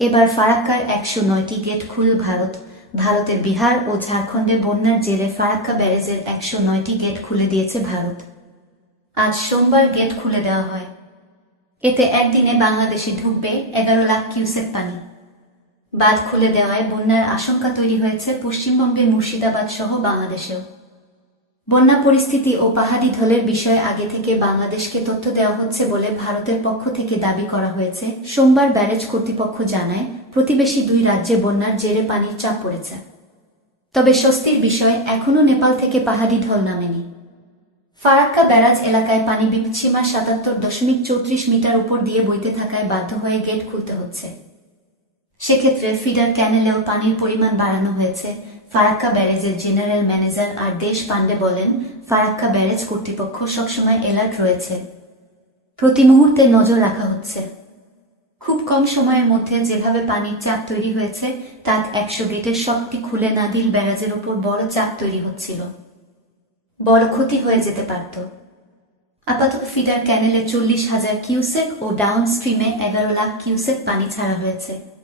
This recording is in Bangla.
এবার ফারাক্কার ১০৯টি গেট খুলল ভারত। ভারতের বিহার ও ঝাড়খণ্ডে বন্যার জেরে ফারাক্কা ব্যারেজের ১০৯টি গেট খুলে দিয়েছে ভারত। আজ সোমবার গেট খুলে দেওয়া হয়। এতে একদিনে বাংলাদেশে ঢুকবে ১১ লাখ কিউসেক পানি। বাঁধ খুলে দেওয়ায় বন্যার আশঙ্কা তৈরি হয়েছে পশ্চিমবঙ্গের মুর্শিদাবাদ সহ বাংলাদেশেও। বন্যা পরিস্থিতি ও পাহাড়ি ঢলের বিষয়ে আগে থেকে বাংলাদেশকে তথ্য দেওয়া হচ্ছে বলে ভারতের পক্ষ থেকে দাবি করা হয়েছে। সোমবার ব্যারেজ কর্তৃপক্ষ জানায়, প্রতিবেশী দুই রাজ্যে বন্যার জেরে পানির চাপ পড়েছে। তবে স্বস্তির বিষয়, এখনও নেপাল থেকে পাহাড়ি ঢল নামেনি। ফারাক্কা ব্যারাজ এলাকায় পানি বিপদসীমা ৭৭.৩৪ মিটার উপর দিয়ে বইতে থাকায় বাধ্য হয়ে গেট খুলতে হচ্ছে। সেক্ষেত্রে ফিডার ক্যানেলেও পানির পরিমাণ বাড়ানো হয়েছে। ফারাক্কা ব্যারেজের জেনারেল ম্যানেজার আর দেশ পান্ডে বলেন, ফারাক্কা ব্যারেজ কর্তৃপক্ষ সবসময় অ্যালার্ট রয়েছে। প্রতি মুহূর্তে নজর রাখা হচ্ছে। খুব কম সময়ের মধ্যে যেভাবে পানির চাপ তৈরি হয়েছে, তাতে ১০০ গেটের সবটি খুলে না দিলে ব্যারাজের উপর বড় চাপ তৈরি হচ্ছিল। বড় ক্ষতি হয়ে যেতে পারত। আপাতত ফিডার ক্যানেলে ৪০,০০০ কিউসেক ও ডাউন স্ট্রিমে ১১ লাখ কিউসেক পানি ছাড়া হয়েছে।